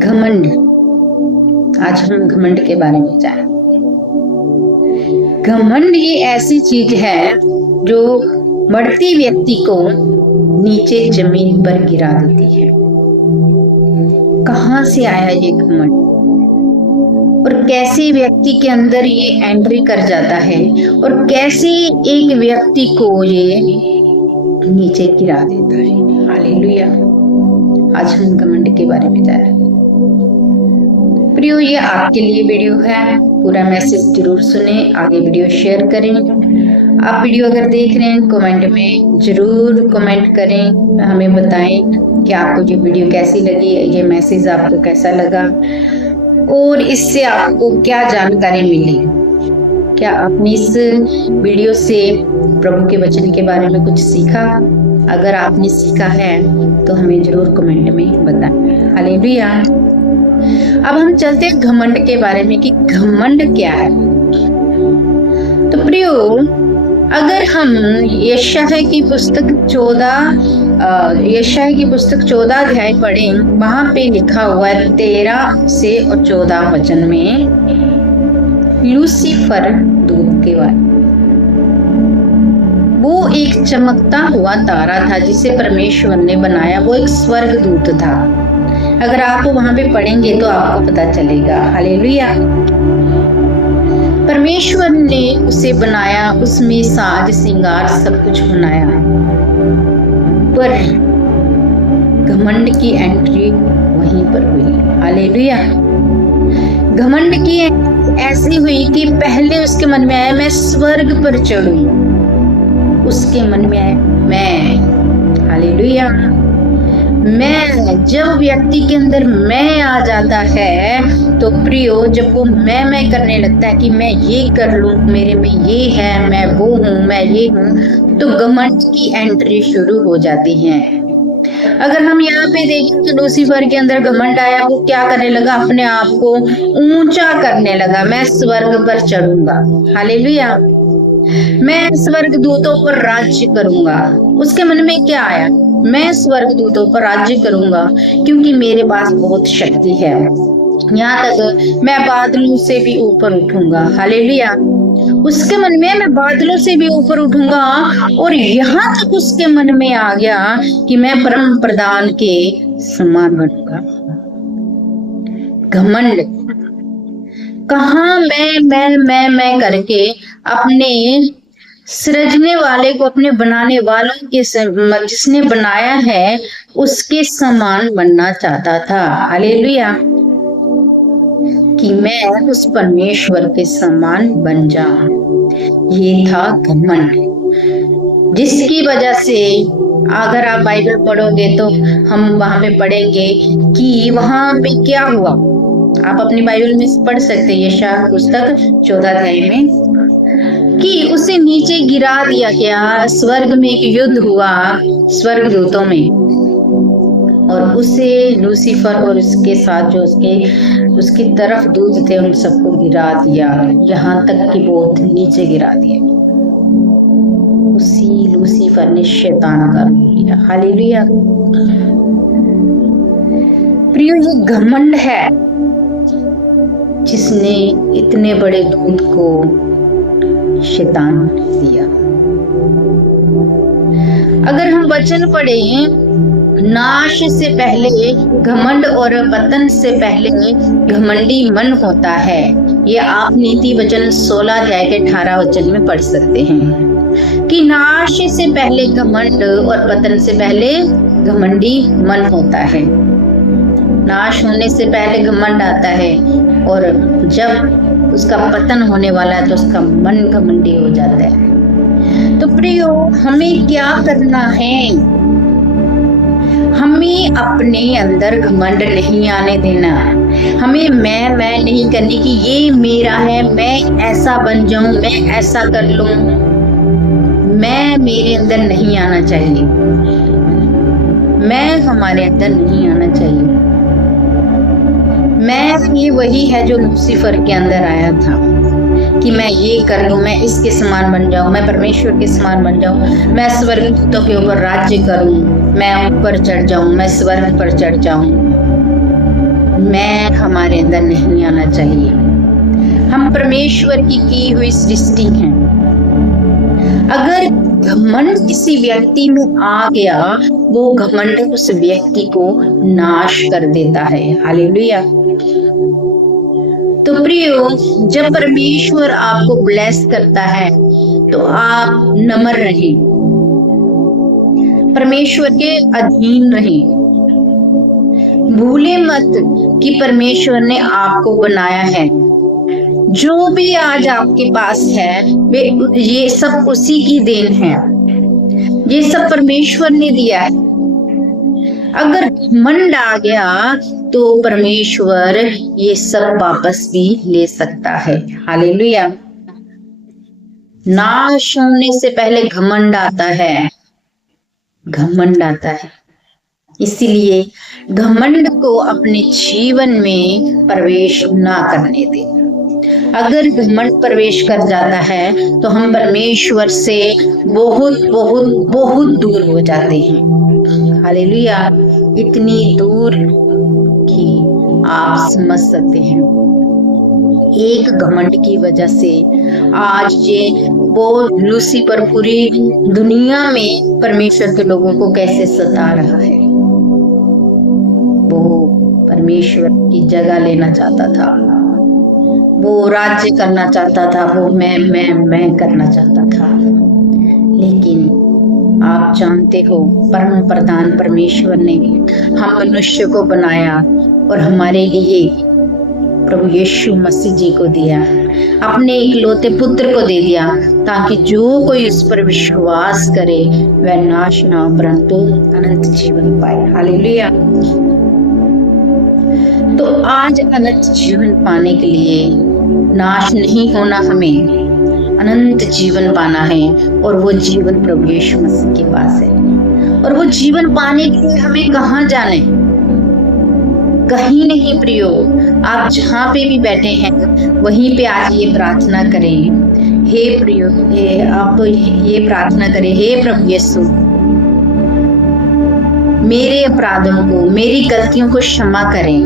घमंड। आज हम घमंड के बारे में जानेंगे। घमंड ये ऐसी चीज है जो बढ़ती व्यक्ति को नीचे जमीन पर गिरा देती है। कहाँ से आया ये घमंड और कैसे व्यक्ति के अंदर ये एंट्री कर जाता है और कैसे एक व्यक्ति को ये नीचे गिरा देता है। हालेलुया। आज हम घमंड के बारे में जानेंगे। प्रियो, ये आपके लिए वीडियो है, पूरा मैसेज जरूर सुने, आगे वीडियो शेयर करें। आप वीडियो अगर देख रहे हैं कमेंट में जरूर कमेंट करें, हमें बताएं कि आपको ये वीडियो कैसी लगी, ये मैसेज आपको कैसा लगा और इससे आपको क्या जानकारी मिली। क्या आपने इस वीडियो से प्रभु के वचन के बारे में कुछ सीखा? अगर आपने सीखा है तो हमें जरूर कमेंट में बताएं। हालेलुया। अब हम चलते हैं घमंड के बारे में कि घमंड क्या है। तो प्रियो, अगर हम यशायाह की पुस्तक 14 अध्याय पढ़ें, वहां पे लिखा हुआ है 13 से और 14 वचन में लूसीफर दूत के बारे। वो एक चमकता हुआ तारा था जिसे परमेश्वर ने बनाया। वो एक स्वर्ग दूत था। अगर आप वहां पे पढ़ेंगे तो आपको पता चलेगा। हालेलुया। परमेश्वर ने उसे बनाया, उसमें साज सिंगार सब कुछ बनाया, पर घमंड की एंट्री वहीं पर हुई। हालेलुया। घमंड की ऐसी हुई कि पहले उसके मन में आया मैं स्वर्ग पर चढ़ूं। उसके मन में आया मैं। हालेलुया। मैं, जब व्यक्ति के अंदर मैं आ जाता है तो प्रियो, जब वो मैं करने लगता है कि मैं ये कर लूं, मेरे में ये है, मैं वो हूं, मैं ये हूं, तो घमंड की एंट्री शुरू हो जाती है। अगर हम यहाँ पे देखें तो लूसीफर के अंदर घमंड आया। वो क्या करने लगा? अपने आप को ऊंचा करने लगा। मैं स्वर्ग पर चढ़ूंगा। हालेलुया। मैं स्वर्ग दूतों पर राज्य करूंगा। उसके मन में क्या आया? मैं स्वर्ग दूतों पर राज्य करूंगा क्योंकि मेरे पास बहुत शक्ति है। यहाँ तक मैं बादलों से भी ऊपर उठूंगा। हालेलुया। उसके मन में मैं बादलों से भी ऊपर उठूंगा और यहाँ तक उसके मन में आ गया कि मैं परम प्रधान के समान बनूंगा। घमंड। कहाँ मैं करके अपने सृजने वाले को, अपने बनाने वालों के, जिसने बनाया है उसके समान बनना चाहता था। हालेलुया। कि मैं उस परमेश्वर के समान बन जाऊं। ये था घमंड, जिसकी वजह से अगर आप बाइबल पढ़ोगे तो हम वहां पे पढ़ेंगे कि वहां पे क्या हुआ। आप अपनी बाइबल में पढ़ सकते हैं यशायाह पुस्तक 14 अध्याय में कि उसे नीचे गिरा दिया गया। स्वर्ग में एक युद्ध हुआ स्वर्ग दूतों में और उसे लूसीफर और उसके साथ जो उसकी तरफ दूत थे उन सबको गिरा दिया, यहाँ तक कि बहुत नीचे गिरा दिया। उसी लूसीफर ने शैतान का रूप लिया। हालेलुया। प्रियो, ये घमंड है जिसने इतने बड़े दूत को शैतान दिया। अगर हम वचन पढ़ें, नाश से पहले घमंड और पतन से पहले घमंडी मन होता है। ये आप नीति वचन 16 अध्याय के 18 वचन में पढ़ सकते हैं कि नाश से पहले घमंड और पतन से पहले घमंडी मन होता है। नाश होने से पहले घमंड आता है और जब उसका पतन होने वाला है तो उसका मन घमंडी हो जाता है। तो प्रियो, हमें क्या करना है? हमें अपने अंदर घमंड नहीं आने देना। हमें मैं नहीं करनी कि ये मेरा है, मैं ऐसा बन जाऊं, मैं ऐसा कर लूं। मैं मेरे अंदर नहीं आना चाहिए। मैं हमारे अंदर नहीं आना चाहिए। मैं ये वही है जो लूसीफर के अंदर आया था कि मैं ये कर लूं, मैं इसके समान बन जाऊं, मैं परमेश्वर के समान बन जाऊं, मैं स्वर्गदूतों के ऊपर राज्य करूं, मैं ऊपर चढ़ जाऊं, मैं स्वर्ग पर चढ़ जाऊं। मैं हमारे अंदर नहीं आना चाहिए। हम परमेश्वर की हुई सृष्टि हैं। अगर घमंड किसी व्यक्ति में आ गया, वो घमंड उस व्यक्ति को नाश कर देता है। हालेलुया। तो प्रियो, जब परमेश्वर आपको ब्लेस करता है तो आप नम्र रहें, परमेश्वर के अधीन रहें। भूले मत कि परमेश्वर ने आपको बनाया है। जो भी आज आपके पास है वे ये सब उसी की देन है। ये सब परमेश्वर ने दिया है। अगर घमंड आ गया तो परमेश्वर ये सब वापस भी ले सकता है। हालेलुया। नाश होने से पहले घमंड आता है, घमंड आता है। इसीलिए घमंड को अपने जीवन में प्रवेश ना करने दें। अगर घमंड प्रवेश कर जाता है तो हम परमेश्वर से बहुत बहुत बहुत दूर हो जाते हैं। हालेलुया। इतनी दूर कि आप समझ सकते हैं। एक घमंड की वजह से आज ये वो लूसीफर पूरी दुनिया में परमेश्वर के लोगों को कैसे सता रहा है। वो परमेश्वर की जगह लेना चाहता था, वो राज्य करना चाहता था, वो मैं करना चाहता था। लेकिन आप जानते हो, परम प्रधान परमेश्वर ने हम मनुष्य को बनाया और हमारे लिए प्रभु यीशु मसीह जी को दिया, अपने इकलौते पुत्र को दे दिया, ताकि जो कोई उस पर विश्वास करे वह नाश ना हो परंतु अनंत जीवन पाए। हालेलुया। तो आज अनंत जीवन पाने के लिए नाश नहीं होना, हमें अनंत जीवन पाना है। और वो जीवन प्रभु यीशु मसीह के पास है। और वो जीवन पाने के लिए हमें कहाँ जाना है? कहीं नहीं प्रियो। आप जहाँ पे भी बैठे हैं वहीं पे आज ये प्रार्थना करें। हे प्रियो, आप ये प्रार्थना करें, हे प्रभु यीशु, मेरे अपराधों को, मेरी गलतियों को क्षमा करें।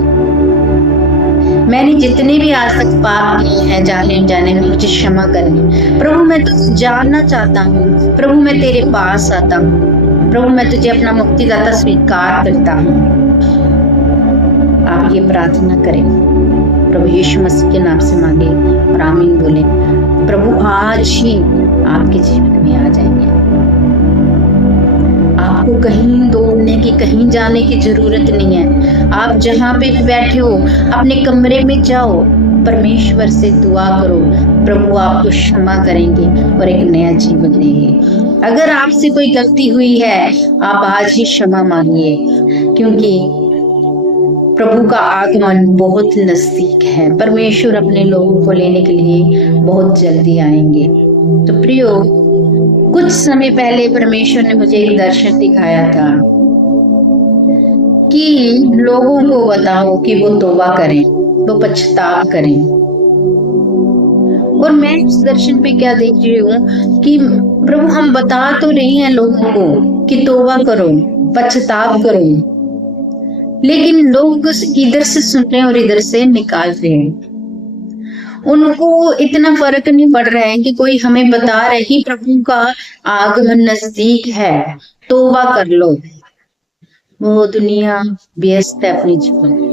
मैंने जितने भी आज तक पाप किए हैं जाने अनजाने में, मुझे क्षमा करें। प्रभु मैं तुझे जानना चाहता हूँ। प्रभु मैं तेरे पास आता हूँ। प्रभु मैं तुझे अपना मुक्तिदाता स्वीकार करता हूँ। आप ये प्रार्थना करें, प्रभु यीशु मसीह के नाम से मांगे और आमीन बोले। प्रभु आज ही आपके जीवन में आ जाएंगे। आपको कहीं दौड़ने की, कहीं जाने की जरूरत नहीं है। आप जहाँ पे बैठे हो अपने कमरे में जाओ, परमेश्वर से दुआ करो, प्रभु आपको क्षमा करेंगे और एक नया जीवन देंगे। अगर आपसे कोई गलती हुई है आप आज ही क्षमा मांगिए, क्योंकि प्रभु का आगमन बहुत नजदीक है। परमेश्वर अपने लोगों को लेने के लिए बहुत जल्दी आएंगे। तो प्रियो, कुछ समय पहले परमेश्वर ने मुझे एक दर्शन दिखाया था कि लोगों को बताओ कि वो तौबा करें, वो पछतावा करें। और मैं उस दर्शन पे क्या देख रही हूँ कि प्रभु हम बता तो रहे हैं लोगों को कि तौबा करो, पछतावा करो, लेकिन लोग इधर से सुन रहे हैं और इधर से निकाल रहे हैं। उनको इतना फर्क नहीं पड़ रहा है कि कोई हमें बता रहे कि प्रभु का आगमन नजदीक है, तौबा कर लो। वो दुनिया व्यस्त है अपने जीवन में,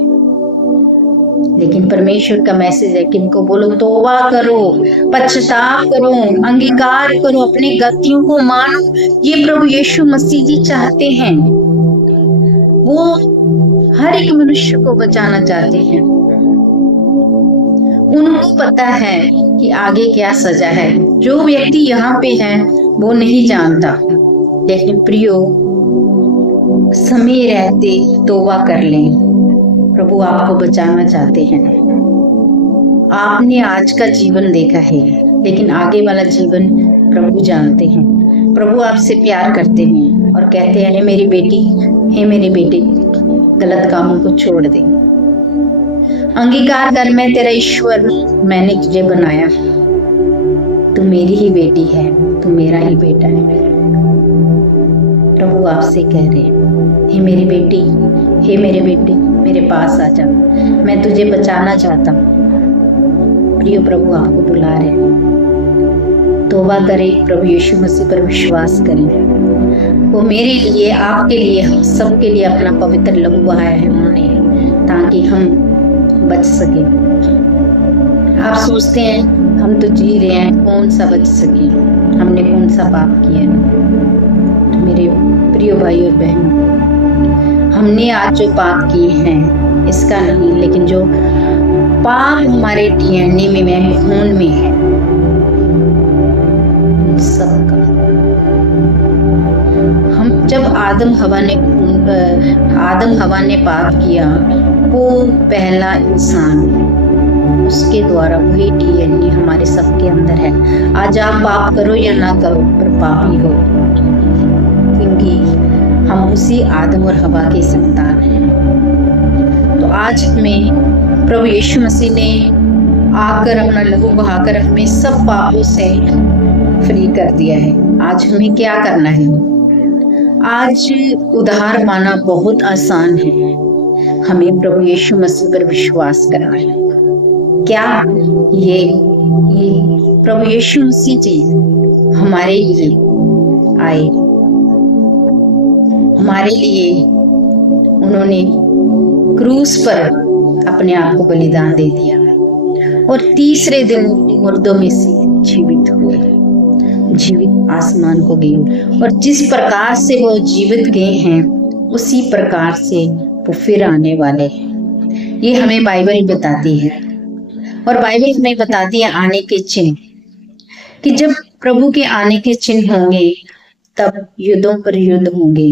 लेकिन परमेश्वर का मैसेज है कि इनको बोलो तौबा करो, पछतावा करो, अंगीकार करो, अपनी गलतियों को मानो। ये प्रभु यीशु मसीह जी चाहते हैं। वो हर एक मनुष्य को बचाना चाहते हैं। उनको पता है कि आगे क्या सजा है। जो व्यक्ति यहाँ पे है वो नहीं जानता, लेकिन प्रियो समय रहते तौबा कर लें। प्रभु आपको बचाना चाहते हैं। आपने आज का जीवन देखा है, लेकिन आगे वाला जीवन प्रभु जानते हैं। प्रभु आपसे प्यार करते हैं और कहते हैं, हे मेरी बेटी, हे मेरे बेटे, गलत कामों को छोड़ दे, अंगीकार कर, मैं तेरा ईश्वर, मैंने तुझे बनाया, तू मेरी ही बेटी है, तू मेरा ही बेटा है। प्रभु आपसे कह रहे हैं, हे मेरी बेटी, हे मेरे बेटे, मेरे पास आ जा, मैं तुझे बचाना चाहता हूँ। प्रिय प्रभु आपको बुला रहे हैं। तौबा करें, प्रभु यीशु मसीह पर विश्वास करें। वो मेरे लिए, आपके लिए, हम सबके लिए अपना पवित्र लहू बहाया है उन्होंने, ताकि हम बच सके। आप सोचते हैं हम तो जी रहे हैं, कौन सा बच सके, हमने कौन सा पाप किया। तो मेरे प्रिय भाई और बहनों, हमने आज जो पाप किए हैं इसका नहीं, लेकिन जो पाप हमारे डीएनए में खून में है, सबका। हम जब आदम हवा ने पाप किया, वो पहला इंसान, उसके द्वारा वही डीएनए हमारे सबके अंदर है। आज आप पाप करो या ना करो, पर पापी हो, क्योंकि हम उसी आदम और हवा के संतान हैं। तो आज हमें प्रभु यीशु मसीह ने आकर अपना लहू बहाकर हमें सब पापों से फ्री कर दिया है। आज हमें क्या करना है? आज उद्धार पाना बहुत आसान है। हमें प्रभु यीशु मसीह पर विश्वास करना है। क्या ये प्रभु यीशु मसीह जी हमारे लिए आए, हमारे लिए उन्होंने क्रूस पर अपने आप को बलिदान दे दिया और तीसरे दिन मुर्दों में से जीवित हुए, जीवित आसमान को गए। और जिस प्रकार से वो जीवित गए हैं, उसी प्रकार से वो फिर आने वाले हैं। ये हमें बाइबल बताती है। और बाइबल हमें बताती है आने के चिन्ह, कि जब प्रभु के आने के चिन्ह होंगे, तब युद्धों पर युद्ध होंगे,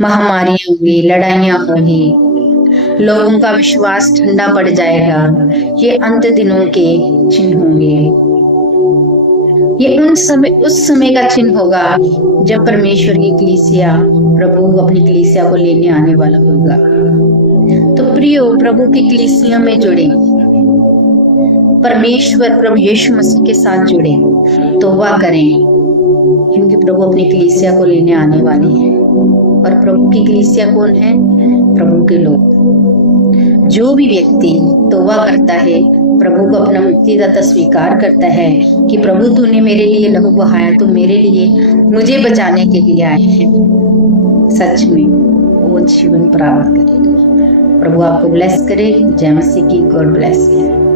महामारियां होंगी, लड़ाइयां होंगी, लोगों का विश्वास ठंडा पड़ जाएगा। ये अंत दिनों के चिन्ह होंगे। ये उस समय का चिन्ह होगा जब परमेश्वर की कलीसिया, प्रभु अपनी कलीसिया को लेने आने वाला होगा। तो प्रियो, प्रभु की कलीसिया में जुड़े, परमेश्वर प्रभु यीशु मसीह के साथ जुड़े, तौबा करें, क्योंकि प्रभु अपनी कलीसिया को लेने आने वाले हैं। और प्रभु की कलीसिया कौन है? प्रभु के लोग। जो भी व्यक्ति तौबा करता है, प्रभु को अपना मुक्तिदाता स्वीकार करता है कि प्रभु तूने मेरे लिए लहू बहाया, तू मेरे लिए, मुझे बचाने के लिए आए हैं, सच में वो जीवन प्राप्त करेगा। प्रभु आपको ब्लेस करे। जय मसीह की। God bless you.